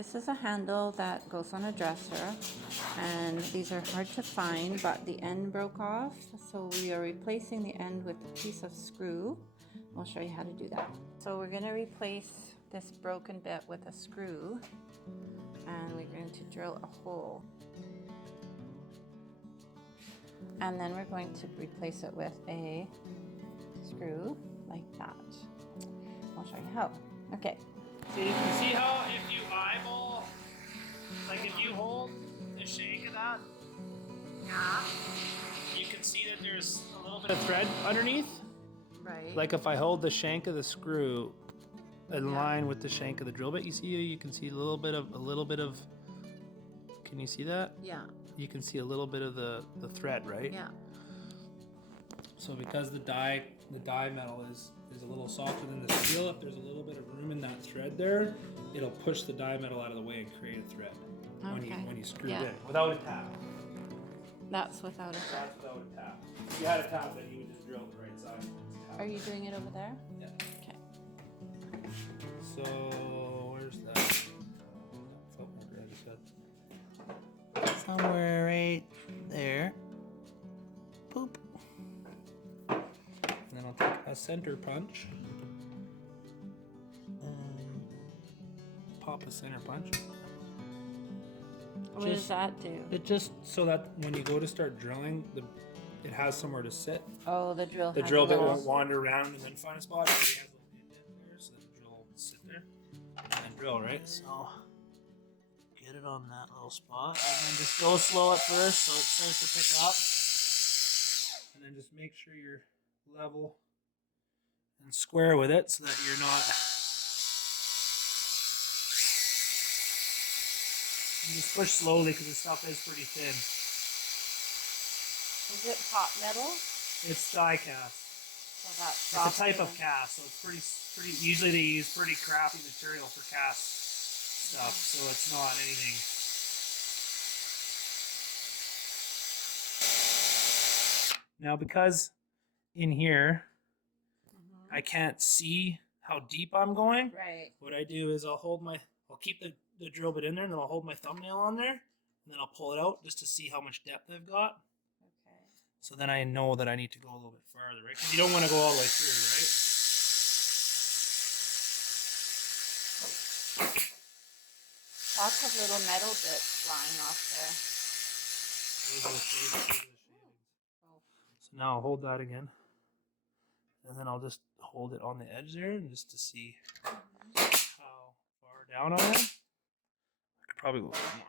This is a handle that goes on a dresser, and these are hard to find, but the end broke off, so we are replacing the end with a piece of screw. I'll show you how to do that. So we're going to replace this broken bit with a screw, and we're going to drill a hole. And then we're going to replace it with a screw like that. I'll show you how. Okay. So you can see how if you eyeball, like if you hold the shank of that, you can see that there's a little bit of thread underneath. Right. Like if I hold the shank of the screw in line with the shank of the drill bit, you can see a little bit of. Can you see that? Yeah. You can see a little bit of the thread, right? Yeah. So because the die metal is a little softer than the steel, if there's a little bit of room in that thread there, it'll push the die metal out of the way and create a thread when you screw it in without a tap. That's without a tap. That's without a tap. If you had a tap, then you would just drill the right side. Are you doing it over there? Yeah. Okay. So where's that? Foot marker I just had. Somewhere right there. Boop. And then I'll take a center punch and pop a center punch. What does that do? It just so that when you go to start drilling, it has somewhere to sit. Oh, the drill. The drill bit won't wander around and then find a spot. It already has a little indent there, so the drill will sit there and drill, right? So get it on that little spot, and then just go slow at first so it starts to pick up, and then just make sure you're level and square with it so that you're not. You just push slowly because the stuff is pretty thin. Is it hot metal? It's die cast. So that's It's a type of cast, so it's pretty. Usually they use pretty crappy material for cast stuff, so it's not anything. Now, because in here I can't see how deep I'm going, right. What I do is I'll keep the drill bit in there, and then I'll hold my thumbnail on there, and then I'll pull it out just to see how much depth I've got. Okay. So then I know that I need to go a little bit farther, right? Because you don't want to go all the way through, right? Lots of little metal bits flying off there. Those are the shavings. So now I'll hold that again. And then I'll just hold it on the edge there just to see how far down I am. I could probably go a little more.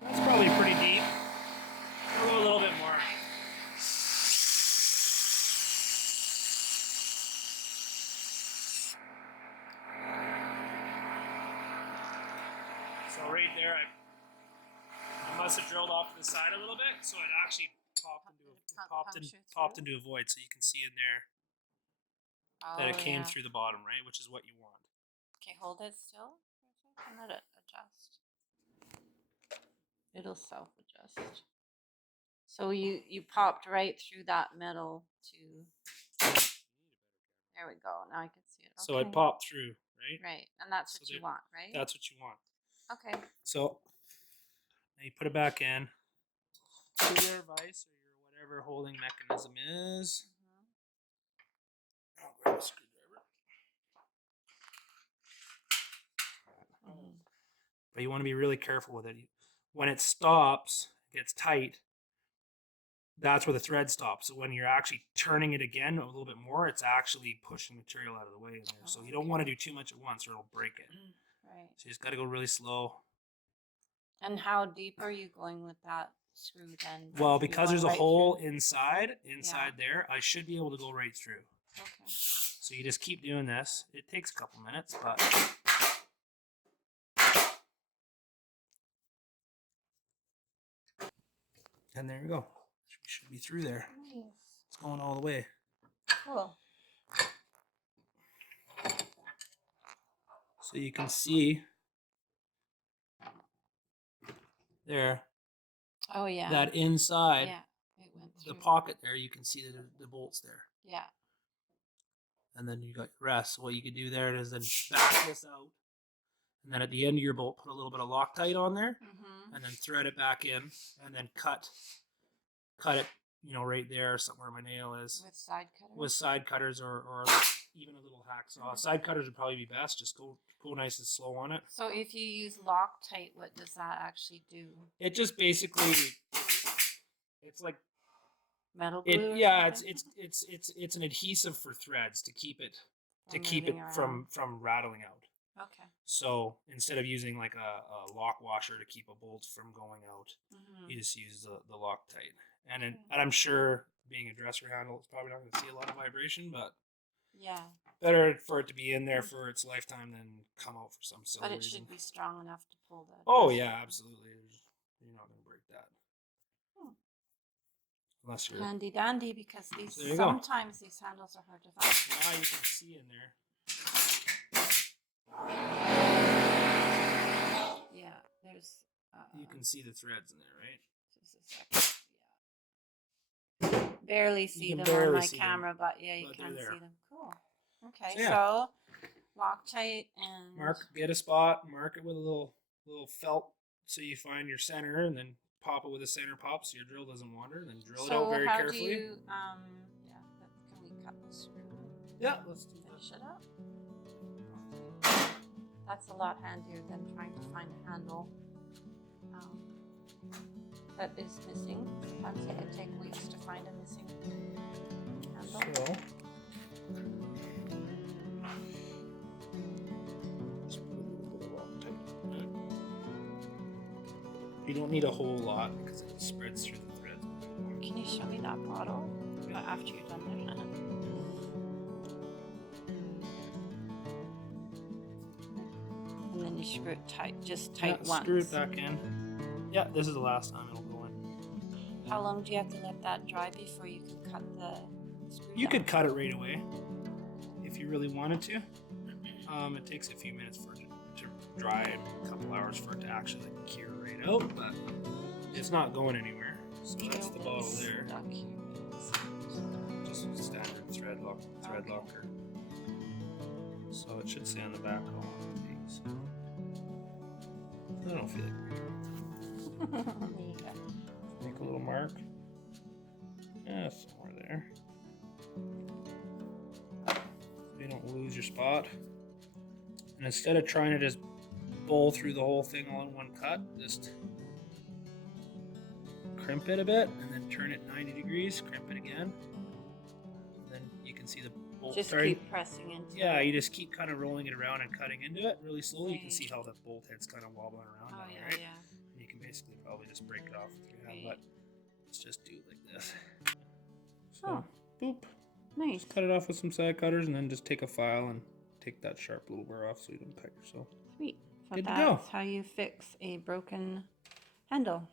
That's probably pretty deep. We'll go a little bit more. So right there, I must have drilled off to the side a little bit, so it actually popped into a void, so you can see in there that it came through the bottom, right, which is what you want. Okay, hold it still and let it adjust. It'll self-adjust. So you popped right through that metal to. There we go. Now I can see it. Okay. So it popped through, right? Right, and that's what you want, right? That's what you want. Okay. So now you put it back in. So your vise or your whatever holding mechanism is. I'll grab a screwdriver. But you want to be really careful with it. When it stops, gets tight, that's where the thread stops. So when you're actually turning it again a little bit more, it's actually pushing material out of the way in there. So you don't want to do too much at once or it'll break it. Right. So you just got to go really slow. And how deep are you going with that screw then? Well, because there's a hole inside there, I should be able to go right through. Okay. So you just keep doing this. It takes a couple minutes, but and there you go. Should be through there. Nice. It's going all the way. Cool. So you can see there Oh yeah. that inside Yeah. It went the through. pocket there, you can see the bolts there. Yeah. And then you got your rest. So what you could do there is then back this out. And then at the end of your bolt, put a little bit of Loctite on there. Mm-hmm. And then thread it back in. And then cut it, right there, somewhere my nail is. With side cutters. With side cutters or even a little hacksaw. Side cutters would probably be best. Just go nice and slow on it. So if you use Loctite, what does that actually do? It just basically, it's like Metal glue? it's an adhesive for threads to keep it From from rattling out. Okay. So instead of using like a lock washer to keep a bolt from going out, Mm-hmm. you just use the Loctite. And I'm sure being a dresser handle, it's probably not going to see a lot of vibration, but yeah, better for it to be in there for its lifetime than come out for some silly but it reason. should be strong enough to pull that. Oh yeah, absolutely. You're not going to break that. Unless you're Handy dandy, because these So there you go. sometimes these handles are hard to find. now you can see in there. Yeah, there's. You can see the threads in there, right? Just a second. Yeah. Barely see can them barely on my see them, camera, but yeah, you but they're can there. see them. Cool. Okay, So, yeah. so Loctite and Get a spot, mark it with a little felt so you find your center, and then pop it with a center pop so your drill doesn't wander. Then drill it out very how carefully. do you can we cut the screw? Yeah, let's do that. Finish it up. That's a lot handier than trying to find a handle that is missing. Sometimes it can take weeks to find a missing handle. So, just put a little bit of Loctite. You don't need a whole lot because it spreads through the threads. Can you show me that bottle after you're done there? And then you screw it tight, just tight once. Screw it back in. Yeah, this is the last time it'll go in. How long do you have to let that dry before you can cut the screw You down? could cut it right away if you really wanted to. It takes a few minutes for it to dry and a couple hours for it to actually cure right out, but it's not going anywhere. So that's the bottle there. Stuck here. Just standard thread locker. So it should say on the back how long it takes. I don't feel like There you go. make a little mark. Yeah, somewhere there. So you don't lose your spot. And instead of trying to just bowl through the whole thing all in one cut, just crimp it a bit and then turn it 90 degrees, crimp it again. And then you can see the bolt Just starting. keep pressing into Yeah, it. you just keep kind of rolling it around and cutting into it really slowly. You can see how the bolt head's kind of wobbling around Oh now, yeah, right? yeah. And you can basically probably just break it off with your hand, Right. but let's just do it like this. So, Oh. boop. Nice. Cut it off with some side cutters and then just take a file and take that sharp little burr off so you don't cut yourself. Sweet. So Good to go. that's how you fix a broken handle.